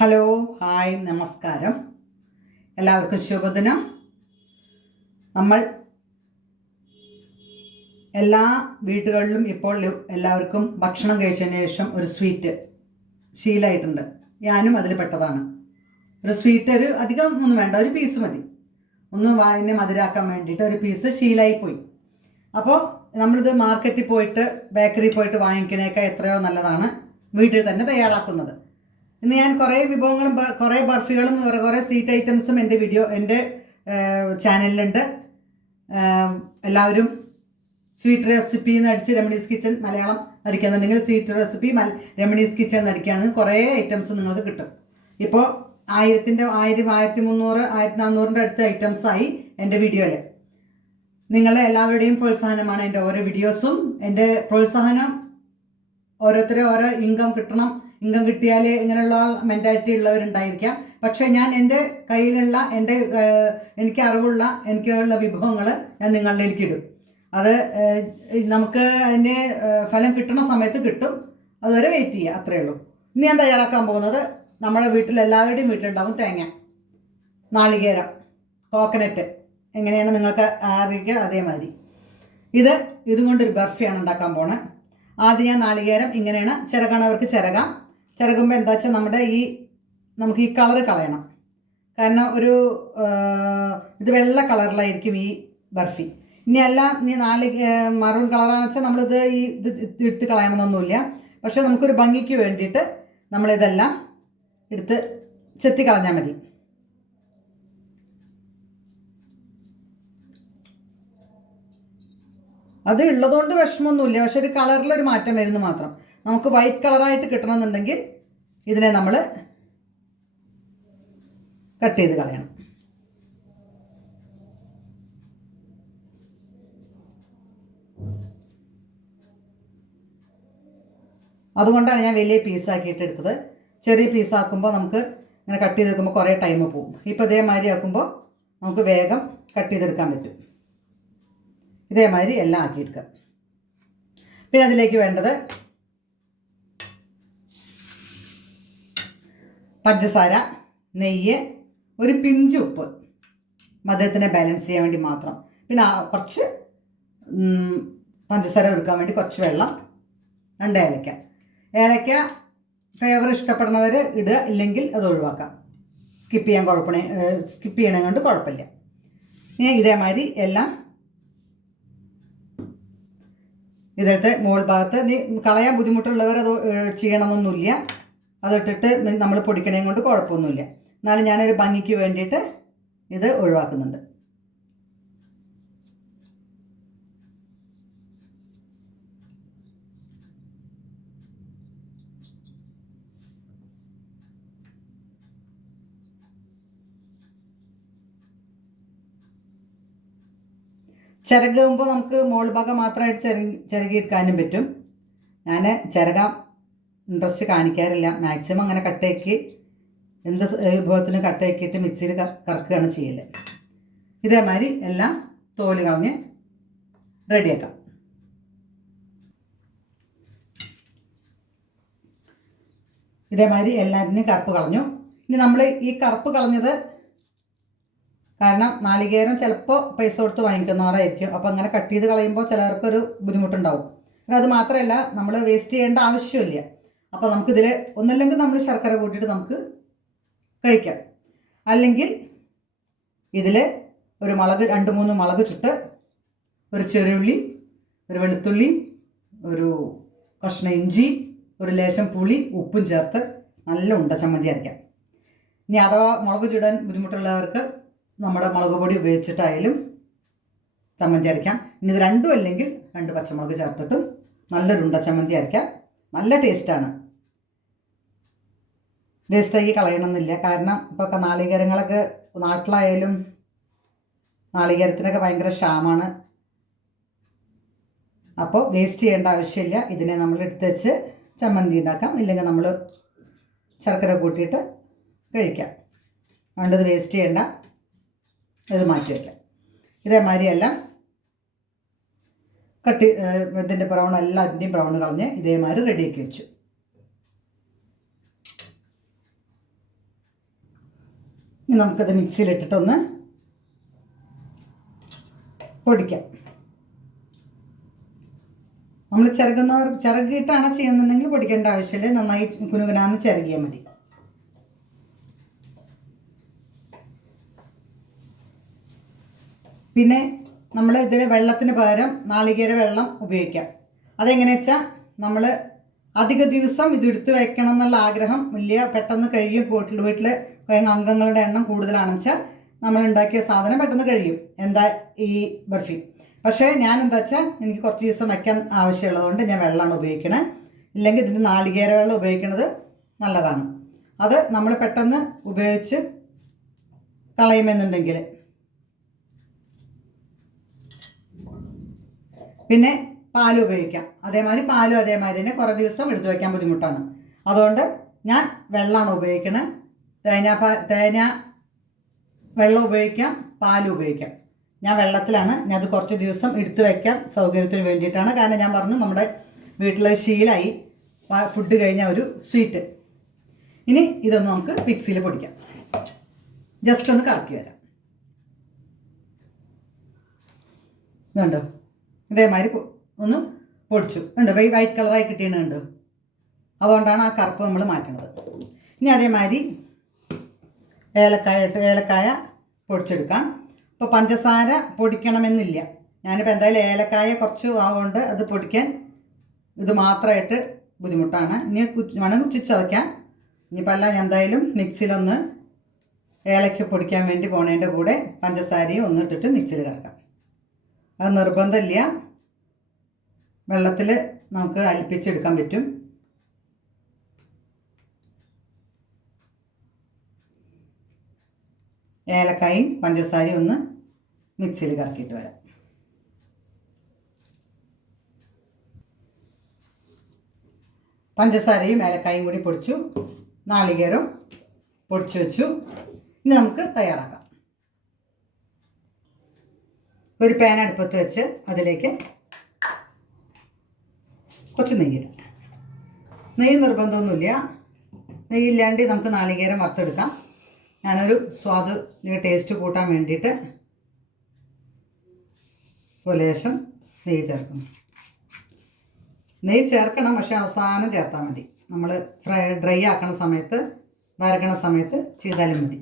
Hello, hi, നമസ്കാരം. എല്ലാവർക്കും ശുഭദിനം. നമ്മൾ എല്ലാ വീടുകളിലും ഇപ്പോൾ എല്ലാവർക്കും ഭക്ഷണം കഴിച്ചതിന് ശേഷം ഒരു സ്വീറ്റ് ശീലമായിട്ടുണ്ട്. ഞാനും അതിൽ പെട്ടതാണ്. ഒരു സ്വീറ്റ് അധികം ഒന്നും വേണ്ട, ഒരു പീസ് മതി. ഒന്ന് വായനെ മധുരാക്കാൻ വേണ്ടിയിട്ട് ഒരു പീസ് ശീലമായിപ്പോയി. അപ്പോൾ നമ്മളിത് മാർക്കറ്റിൽ പോയിട്ട് ബേക്കറി പോയിട്ട് വാങ്ങിക്കണേക്കാൾ എത്രയോ നല്ലതാണ് വീട്ടിൽ തന്നെ തയ്യാറാക്കുന്നത്. ഇന്ന് ഞാൻ കുറേ വിഭവങ്ങളും കുറേ ബർഫികളും കുറേ സ്വീറ്റ് ഐറ്റംസും എൻ്റെ ചാനലിലുണ്ട്. എല്ലാവരും സ്വീറ്റ് റെസിപ്പി എന്ന് അടിച്ച് രമണീസ് കിച്ചൺ മലയാളം അടിക്കാന്നുണ്ടെങ്കിൽ സ്വീറ്റ് റെസിപ്പി രമണീസ് കിച്ചൺ എന്ന് അടിക്കുകയാണെങ്കിൽ കുറേ ഐറ്റംസ് നിങ്ങൾക്ക് കിട്ടും. ഇപ്പോൾ 1000, 1300, 1400 അടുത്ത ഐറ്റംസായി എൻ്റെ വീഡിയോയിൽ. നിങ്ങളെ എല്ലാവരുടെയും പ്രോത്സാഹനമാണ് എൻ്റെ ഓരോ വീഡിയോസും. എൻ്റെ പ്രോത്സാഹനം ഓരോരുത്തരും ഓരോ ഇൻകം കിട്ടിയാൽ ഇങ്ങനെയുള്ള മെൻറ്റാലിറ്റി ഉള്ളവരുണ്ടായിരിക്കാം. പക്ഷേ ഞാൻ എൻ്റെ കയ്യിലുള്ള എനിക്ക് അറിവുള്ള എനിക്കുള്ള വിഭവങ്ങൾ ഞാൻ നിങ്ങളിലേക്ക് ഇടും. അത് നമുക്ക് അതിൻ്റെ ഫലം കിട്ടുന്ന സമയത്ത് കിട്ടും. അതുവരെ വെയിറ്റ് ചെയ്യുക, അത്രയേ ഉള്ളൂ. ഇന്ന് ഞാൻ തയ്യാറാക്കാൻ പോകുന്നത് നമ്മുടെ എല്ലാവരുടെയും വീട്ടിലുണ്ടാവും തേങ്ങ, നാളികേരം, കോക്കനട്ട്. എങ്ങനെയാണ് നിങ്ങൾക്ക് അറിയിക്കുക അതേമാതിരി ഇതും കൊണ്ടൊരു ബർഫിയാണ് ഉണ്ടാക്കാൻ പോണത്. ആദ്യം ഞാൻ നാളികേരം ഇങ്ങനെയാണ് ചിരകണവർക്ക് ചിരകാം. ചിരകുമ്പോൾ എന്താ വെച്ചാൽ നമുക്ക് ഈ കളറ് കളയണം. കാരണം ഇത് വെള്ള കളറിലായിരിക്കും ഈ ബർഫി. ഇനി മറൂൺ കളറാണെന്ന് വെച്ചാൽ നമ്മളിത് ഇത് എടുത്ത് കളയണമെന്നൊന്നുമില്ല. പക്ഷേ നമുക്കൊരു ഭംഗിക്ക് വേണ്ടിയിട്ട് നമ്മളിതെല്ലാം എടുത്ത് ചെത്തി കളഞ്ഞാൽ മതി. അത് ഉള്ളതുകൊണ്ട് വിഷമമൊന്നുമില്ല. പക്ഷെ ഒരു കളറിലൊരു മാറ്റം വരുന്നു മാത്രം. നമുക്ക് വൈറ്റ് കളറായിട്ട് കിട്ടണമെന്നുണ്ടെങ്കിൽ ഇതിനെ നമ്മൾ കട്ട് ചെയ്ത് കളയണം. അതുകൊണ്ടാണ് ഞാൻ വലിയ പീസാക്കിയിട്ട് എടുത്തത്. ചെറിയ പീസാക്കുമ്പോൾ നമുക്ക് ഇങ്ങനെ കട്ട് ചെയ്ത് വെക്കുമ്പോൾ കുറേ ടൈം പോകും. ഇപ്പോൾ ഇതേമാതിരി ആക്കുമ്പോൾ നമുക്ക് വേഗം കട്ട് ചെയ്തെടുക്കാൻ പറ്റും. ഇതേമാതിരി എല്ലാം ആക്കിയെടുക്കുക. പിന്നെ അതിലേക്ക് വേണ്ടത് പഞ്ചസാര, നെയ്യ്, ഒരു പിഞ്ച് ഉപ്പ്, മധുരത്തിനെ ബാലൻസ് ചെയ്യാൻ വേണ്ടി മാത്രം. പിന്നെ കുറച്ച് പഞ്ചസാര ഒരുക്കാൻ വേണ്ടി കുറച്ച് വെള്ളം, 2 ഏലക്ക ഫ്ലേവർ ഇഷ്ടപ്പെടുന്നവർ ഇടുക, ഇല്ലെങ്കിൽ അത് ഒഴിവാക്കാം. സ്കിപ്പ് ചെയ്യണത് കൊണ്ട് കുഴപ്പമില്ല. ഇനി ഇതേമാതിരി എല്ലാം ഇതിലത്തെ മുകൾ ഭാഗത്ത് കളയാൻ ബുദ്ധിമുട്ടുള്ളവർ അത് ചെയ്യണമെന്നൊന്നുമില്ല. അതിട്ടിട്ട് നമ്മൾ പൊടിക്കണേം കൊണ്ട് കുഴപ്പമൊന്നുമില്ല. എന്നാലും ഞാനൊരു ഭംഗിക്ക് വേണ്ടിയിട്ട് ഇത് ഒഴിവാക്കുന്നുണ്ട്. ചിരകുമ്പോൾ നമുക്ക് മുകൾ ഭാഗം മാത്രമായിട്ട് ചിരകിയെടുക്കാനും പറ്റും. ഞാൻ ചിരകാൻ ഇൻട്രസ്റ്റ് കാണിക്കാറില്ല. മാക്സിമം അങ്ങനെ കട്ടയാക്കി എന്ത് വിഭവത്തിനും കട്ടയാക്കിയിട്ട് മിക്സിയിൽ കറക്കുകയാണ് ചെയ്യല്. ഇതേമാതിരി എല്ലാം തോല് കളഞ്ഞ് റെഡിയാക്കാം. ഇതേമാതിരി എല്ലാത്തിനും കറുപ്പ് കളഞ്ഞു. ഇനി നമ്മൾ ഈ കറുപ്പ് കളഞ്ഞത് കാരണം നാളികേരം ചിലപ്പോൾ പൈസ കൊടുത്ത് വാങ്ങിക്കുന്നവരായിരിക്കും. അപ്പോൾ അങ്ങനെ കട്ട് ചെയ്ത് കളയുമ്പോൾ ചിലർക്കൊരു ബുദ്ധിമുട്ടുണ്ടാവും. അത് മാത്രമല്ല, നമ്മൾ വേസ്റ്റ് ചെയ്യേണ്ട ആവശ്യമില്ല. അപ്പോൾ നമുക്കിതിൽ ഒന്നല്ലെങ്കിൽ നമ്മൾ ശർക്കര കൂട്ടിയിട്ട് നമുക്ക് കഴിക്കാം. അല്ലെങ്കിൽ ഇതിൽ ഒരു 2-3 മുളക് ചുട്ട്, ഒരു ചെറുള്ളി, ഒരു വെളുത്തുള്ളി, ഒരു കഷ്ണം ഇഞ്ചി, ഒരു ലേശം പുളി, ഉപ്പും ചേർത്ത് നല്ല ഉണ്ട ചമ്മന്തി അരയ്ക്കാം. ഇനി അഥവാ മുളക് ചുടാൻ ബുദ്ധിമുട്ടുള്ളവർക്ക് നമ്മുടെ മുളക് പൊടി ഉപയോഗിച്ചിട്ടായാലും ചമ്മന്തി അരയ്ക്കാം. ഇനി ഇത് രണ്ടും അല്ലെങ്കിൽ 2 പച്ചമുളക് ചേർത്തിട്ടും നല്ലൊരു ഉണ്ട ചമ്മന്തി അരയ്ക്കാം. നല്ല ടേസ്റ്റാണ്. വേസ്റ്റാക്കി കളയണമെന്നില്ല. കാരണം ഇപ്പോൾ നാളികേരങ്ങളൊക്കെ നാട്ടിലായാലും നാളികേരത്തിനൊക്കെ ഭയങ്കര ക്ഷാമമാണ്. അപ്പോൾ വേസ്റ്റ് ചെയ്യേണ്ട ആവശ്യമില്ല. ഇതിനെ നമ്മൾ എടുത്ത് വെച്ച് ചമ്മന്തി ഉണ്ടാക്കാം. ഇല്ലെങ്കിൽ നമ്മൾ ശർക്കര കൂട്ടിയിട്ട് കഴിക്കാം. അതുകൊണ്ട് ഇത് വേസ്റ്റ് ചെയ്യേണ്ട, ഇത് മാറ്റി വയ്ക്കാം. ഇതേമാതിരി എല്ലാം ഇതിൻ്റെ ബ്രൗൺ എല്ലാത്തിൻ്റെയും ബ്രൗൺ കളഞ്ഞ് ഇതേമാതിരി റെഡിയാക്കി വെച്ചു. ഇനി നമുക്കത് മിക്സിയിലിട്ടിട്ടൊന്ന് പൊടിക്കാം. നമ്മൾ ചിറകിട്ടാണ് ചെയ്യുന്നുണ്ടെങ്കിൽ പൊടിക്കേണ്ട ആവശ്യമില്ല. നന്നായി കുനുകുനാന്ന് ചിരകിയാൽ മതി. പിന്നെ നമ്മൾ ഇതിൽ വെള്ളത്തിന് പകരം നാളികേര വെള്ളം ഉപയോഗിക്കാം. അതെങ്ങനെയാ വെച്ചാൽ നമ്മൾ അധിക ദിവസം ഇത് എടുത്ത് വെക്കണം എന്നുള്ള ആഗ്രഹം വലിയ പെട്ടെന്ന് കഴിയും. വീട്ടിൽ അംഗങ്ങളുടെ എണ്ണം കൂടുതലാണെന്ന് വെച്ചാൽ നമ്മൾ ഉണ്ടാക്കിയ സാധനം പെട്ടെന്ന് കഴിയും. എന്താ ഈ ബർഫി. പക്ഷേ ഞാൻ എന്താ വെച്ചാൽ എനിക്ക് കുറച്ച് ദിവസം വയ്ക്കാൻ ആവശ്യമുള്ളതുകൊണ്ട് ഞാൻ വെള്ളമാണ് ഉപയോഗിക്കണത്. ഇല്ലെങ്കിൽ ഇതിന് നാളികേര വെള്ളം ഉപയോഗിക്കുന്നത് നല്ലതാണ്. അത് നമ്മൾ പെട്ടെന്ന് ഉപയോഗിച്ച് കളയുമെന്നുണ്ടെങ്കിൽ. പിന്നെ പാലും ഉപയോഗിക്കാം. പാലും അതേമാതിരി തന്നെ കുറേ ദിവസം എടുത്തു വയ്ക്കാൻ ബുദ്ധിമുട്ടാണ്. അതുകൊണ്ട് ഞാൻ വെള്ളമാണ് ഉപയോഗിക്കണത്. തേങ്ങ വെള്ളം ഉപയോഗിക്കാം, പാലും ഉപയോഗിക്കാം. ഞാൻ വെള്ളത്തിലാണ്. ഞാൻ അത് കുറച്ച് ദിവസം എടുത്തു വയ്ക്കാം സൗകര്യത്തിന് വേണ്ടിയിട്ടാണ്. കാരണം ഞാൻ പറഞ്ഞു നമ്മുടെ വീട്ടിലെ ശീലമായി ഫുഡ് കഴിഞ്ഞ ഒരു സ്വീറ്റ്. ഇനി ഇതൊന്ന് നമുക്ക് മിക്സിയിൽ പൊടിക്കാം. ജസ്റ്റ് ഒന്ന് കറക്കി വരാം. ഇതുണ്ടോ, ഇതേമാതിരി ഒന്ന് പൊടിച്ചു. ഉണ്ട് വൈറ്റ് കളറായി കിട്ടിയുന്നുണ്ട്. അതുകൊണ്ടാണ് ആ കറുപ്പ് നമ്മൾ മാറ്റുന്നത്. ഇനി അതേമാതിരി ഏലക്കായ പൊടിച്ചെടുക്കാം. ഇപ്പോൾ പഞ്ചസാര പൊടിക്കണമെന്നില്ല. ഞാനിപ്പോൾ എന്തായാലും ഏലക്കായ കുറച്ച് ആവുകൊണ്ട് അത് പൊടിക്കാൻ ഇത് മാത്രമായിട്ട് ബുദ്ധിമുട്ടാണ്. ഇനി വേണമെങ്കിൽ ചതയ്ക്കാം. ഇനിയിപ്പോൾ അല്ല, ഞാൻ എന്തായാലും മിക്സിയിലൊന്ന് ഏലക്ക പൊടിക്കാൻ വേണ്ടി പോണതിൻ്റെ കൂടെ പഞ്ചസാരയും ഒന്ന് ഇട്ടിട്ട് മിക്സിയിൽ കറക്കാം. അത് നിർബന്ധമില്ല, വെള്ളത്തിൽ നമുക്ക് അലിപ്പിച്ചെടുക്കാൻ പറ്റും. ഏലക്കായും പഞ്ചസാരയും ഒന്ന് മിക്സിയിൽ കറക്കിയിട്ട് വരാം. പഞ്ചസാരയും ഏലക്കായും കൂടി പൊടിച്ചു, നാളികേരം പൊടിച്ചു വെച്ചു. ഇനി നമുക്ക് തയ്യാറാക്കാം. ഒരു പാൻ അടുപ്പത്ത് വെച്ച് അതിലേക്ക് കുറച്ച് നെയ്യിടാം. നെയ്യ് നിർബന്ധമൊന്നുമില്ല. നെയ്യില്ലാണ്ട് നമുക്ക് നാളികേരം വറുത്തെടുക്കാം. ഞാനൊരു ടേസ്റ്റ് കൂട്ടാൻ വേണ്ടിയിട്ട് ലേശം നെയ്യ് ചേർക്കണം. നെയ്യ് ചേർക്കണം, പക്ഷേ അവസാനം ചേർത്താൽ മതി. നമ്മൾ ഡ്രൈ ആക്കണ സമയത്ത്, വരക്കണ സമയത്ത് ചെയ്താലും മതി.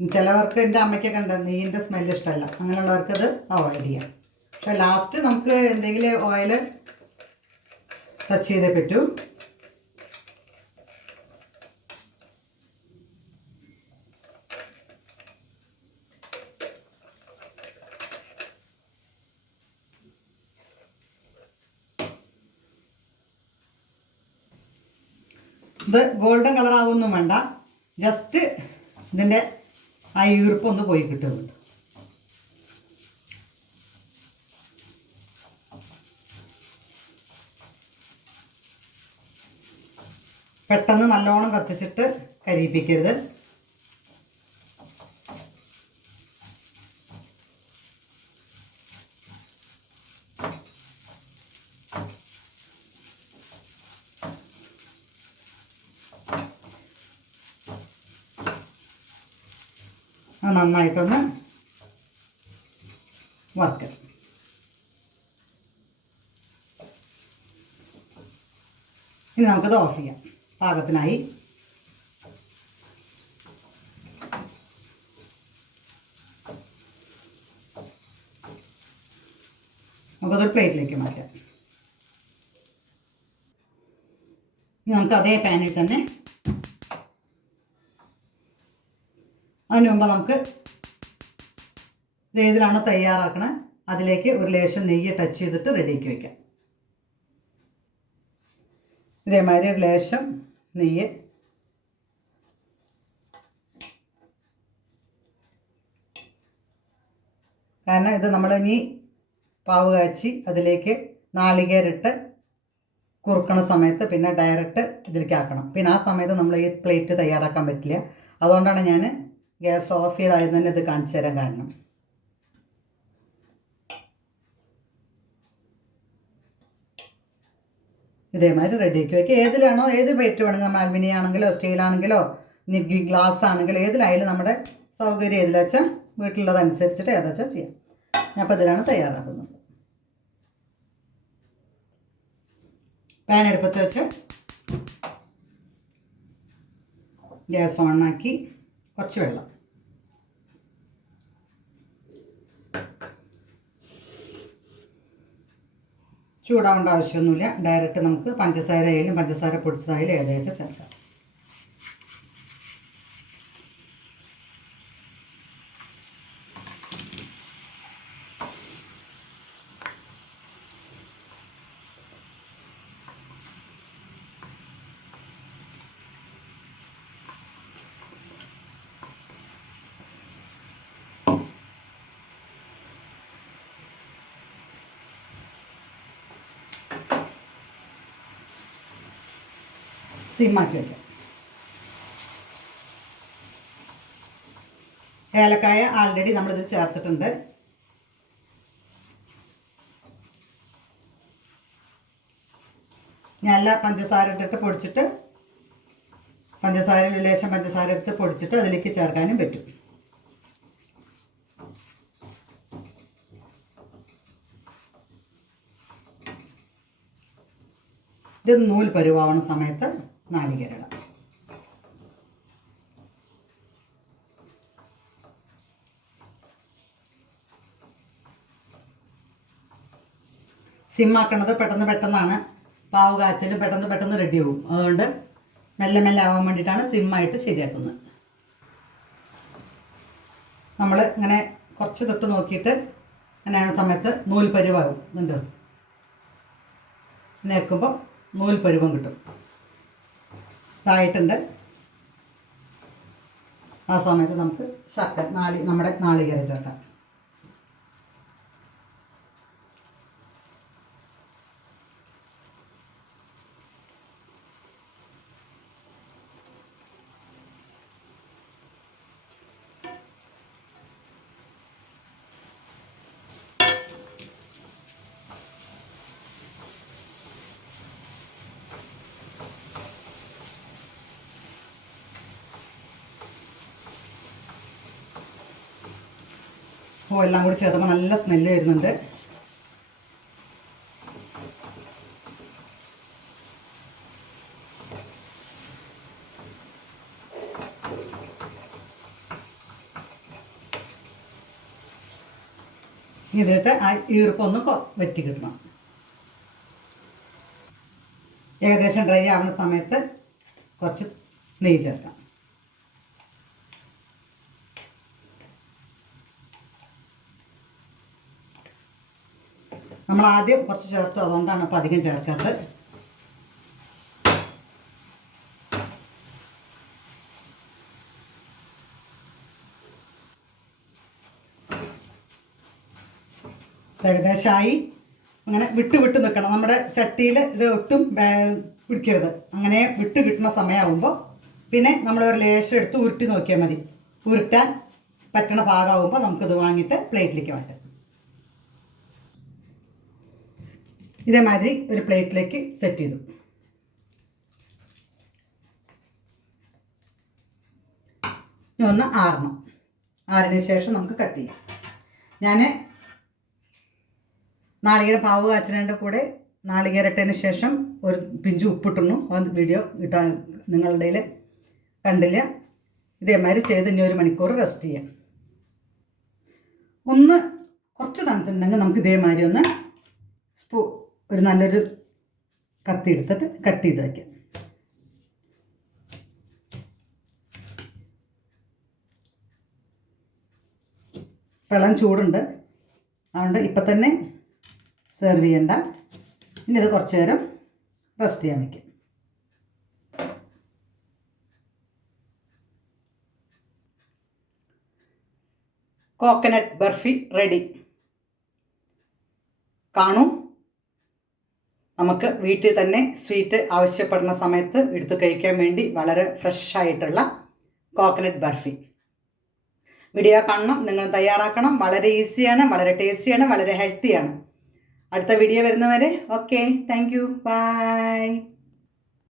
ചിലവർക്ക്, എൻ്റെ അമ്മയ്ക്കൊക്കെ ഉണ്ട് നെയ്യിൻ്റെ സ്മെല്ല് ഇഷ്ടമല്ല. അങ്ങനെയുള്ളവർക്കത് അവോയ്ഡ് ചെയ്യാം. പക്ഷേ ലാസ്റ്റ് നമുക്ക് എന്തെങ്കിലും ഓയിൽ ടച്ച് ചെയ്തേ പറ്റൂ. ഇത് ഗോൾഡൻ കളറാവൊന്നും വേണ്ട, ജസ്റ്റ് ഇതിൻ്റെ ആ ഈർപ്പൊന്ന് പോയി കിട്ടുന്നുണ്ട്. പെട്ടെന്ന് നല്ലോണം കത്തിച്ചിട്ട് കരിയിപ്പിക്കരുത്. നന്നായിട്ടൊന്ന് വറുക്കുക. ഇനി നമുക്കത് ഓഫ് ചെയ്യാം. പാകത്തിനായി. നമുക്കതൊരു പ്ലേറ്റിലേക്ക് മാറ്റാം. ഇനി നമുക്ക് അതേ പാനിൽ തന്നെ, അതിന് മുമ്പ് നമുക്ക് ഇത് ഏതിലാണോ തയ്യാറാക്കണത് അതിലേക്ക് ഒരു ലേശം നെയ്യ് ടച്ച് ചെയ്തിട്ട് റെഡിയാക്കി വയ്ക്കാം. ഇതേമാതിരി ഒരു ലേശം നെയ്യ് കാരണം ഇത് നമ്മൾ ഇനി പാവ് കാച്ചി അതിലേക്ക് നാളികേരിട്ട് കുറുക്കണ സമയത്ത് പിന്നെ ഡയറക്റ്റ് ഇതിലേക്ക് ആക്കണം. പിന്നെ ആ സമയത്ത് നമ്മൾ ഈ പ്ലേറ്റ് തയ്യാറാക്കാൻ പറ്റില്ല. അതുകൊണ്ടാണ് ഞാൻ ഗ്യാസ് ഓഫ് ചെയ്താൽ തന്നെ ഇത് കാണിച്ചു തരാൻ കാരണം. ഇതേമാതിരി റെഡിയാക്കി വയ്ക്കുക. ഏതിലാണോ ഏത് പ്ലേറ്റ് വേണമെങ്കിൽ നമ്മൾ അലുമിനിയം ആണെങ്കിലോ സ്റ്റീലാണെങ്കിലോ ഇനി ഗ്ലാസ് ആണെങ്കിലോ ഏതിലായാലും നമ്മുടെ സൗകര്യം ഏതിലാ വെച്ചാൽ വീട്ടിലുള്ളതനുസരിച്ചിട്ട് ഏതാ വെച്ചാൽ ചെയ്യാം. ഞാൻ അപ്പോൾ ഇതിലാണ് തയ്യാറാക്കുന്നത്. പാൻ അടുപ്പത്ത് വെച്ച് ഗ്യാസ് ഓണാക്കി കുറച്ച് വെള്ളം, ചൂടാവേണ്ട ആവശ്യമൊന്നുമില്ല. ഡയറക്റ്റ് നമുക്ക് പഞ്ചസാര ആയാലും പഞ്ചസാര പൊടിച്ചതായാലും ഏകദേശം ചേർക്കാം. സിമ്മാക്കി വയ്ക്കാം. ഏലക്കായ ആൾറെഡി നമ്മളിതിൽ ചേർത്തിട്ടുണ്ട്. നല്ല പഞ്ചസാര ഇട്ടിട്ട് പൊടിച്ചിട്ട് ലേശം പഞ്ചസാര എടുത്ത് പൊടിച്ചിട്ട് അതിലേക്ക് ചേർക്കാനും പറ്റും. ഇത് നൂൽ പരുവാവുന്ന സമയത്ത് നാളികേരം ഇടാം. സിമ്മാക്കണത് പെട്ടെന്നാണ്. പാവ് കാച്ചലും പെട്ടെന്ന് റെഡിയാവും. അതുകൊണ്ട് മെല്ലെ ആവാൻ വേണ്ടിയിട്ടാണ് സിമ്മായിട്ട് ശരിയാക്കുന്നത്. നമ്മൾ ഇങ്ങനെ കുറച്ച് തൊട്ട് നോക്കിയിട്ട് അങ്ങനെയാണ് സമയത്ത് നൂൽ പരുവാകും. ഇതുണ്ട്, നേക്കുമ്പോൾ നൂൽ പരുവം കിട്ടും. ഇതായിട്ടുണ്ട്. ആ സമയത്ത് നമുക്ക് നമ്മുടെ നാളികേരം ചേർക്കാം. എല്ലാം കൂടി ചേർത്തപ്പോൾ നല്ല സ്മെല്ല് വരുന്നുണ്ട്. ഇതിട്ട് ആ ഈർപ്പൊന്ന് വെറ്റി കിട്ടണം. ഏകദേശം ഡ്രൈ ആവുന്ന സമയത്ത് കുറച്ച് നെയ്യ് ചേർക്കാം. നമ്മൾ ആദ്യം കുറച്ച് ചേർത്തു, അതുകൊണ്ടാണ് ഇപ്പോൾ അധികം ചേർക്കാത്തത്. ഏകദേശമായി. അങ്ങനെ വിട്ട് നിൽക്കണം. നമ്മുടെ ചട്ടിയിൽ ഇത് ഒട്ടും പിടിക്കരുത്. അങ്ങനെ വിട്ട് കിട്ടുന്ന സമയമാകുമ്പോൾ പിന്നെ നമ്മളൊരു ലേശം എടുത്ത് ഉരുട്ടി നോക്കിയാൽ മതി. ഉരുട്ടാൻ പറ്റണ പാകമാകുമ്പോൾ നമുക്കിത് വാങ്ങിയിട്ട് പ്ലേറ്റിലേക്ക് മാറ്റാം. ഇതേമാതിരി ഒരു പ്ലേറ്റിലേക്ക് സെറ്റ് ചെയ്തു. ഒന്ന് ആറണം. ആറിന് ശേഷം നമുക്ക് കട്ട് ചെയ്യാം. ഞാൻ നാളികേരം പാവ് കാച്ചിനതിൻ്റെ കൂടെ നാളികേരട്ടതിന് ശേഷം ഒരു പിഞ്ച് ഉപ്പിട്ടുന്നു. അത് വീഡിയോ ഇട്ടാൻ നിങ്ങളുടെ കയ്യിൽ കണ്ടില്ല. ഇതേമാതിരി ചെയ്ത് ഇനി 1 മണിക്കൂർ റെസ്റ്റ് ചെയ്യാം. ഒന്ന് കുറച്ച് തണുത്തുണ്ടെങ്കിൽ നമുക്ക് ഇതേമാതിരി ഒന്ന് ഒരു നല്ലൊരു കത്തി എടുത്തിട്ട് കട്ട് ചെയ്ത് വയ്ക്കാം. വെള്ളം ചൂടുണ്ട്, അതുകൊണ്ട് ഇപ്പം തന്നെ സെർവ് ചെയ്യണ്ട. ഇനി ഇത് കുറച്ച് നേരം റെസ്റ്റ് ചെയ്യാൻ വയ്ക്കാം. Coconut barfi ready. കാണൂ. നമുക്ക് വീട്ടിൽ തന്നെ സ്വീറ്റ് ആവശ്യപ്പെടുന്ന സമയത്ത് എടുത്തു കഴിക്കാൻ വേണ്ടി വളരെ ഫ്രഷ് ആയിട്ടുള്ള കോക്കനട്ട് ബർഫി. വീഡിയോ കാണണം, നിങ്ങൾ തയ്യാറാക്കണം. വളരെ ഈസിയാണ്, വളരെ ടേസ്റ്റിയാണ്, വളരെ ഹെൽത്തിയാണ്. അടുത്ത വീഡിയോ വരുന്നവരെ ഓക്കെ, താങ്ക് യു, ബൈ.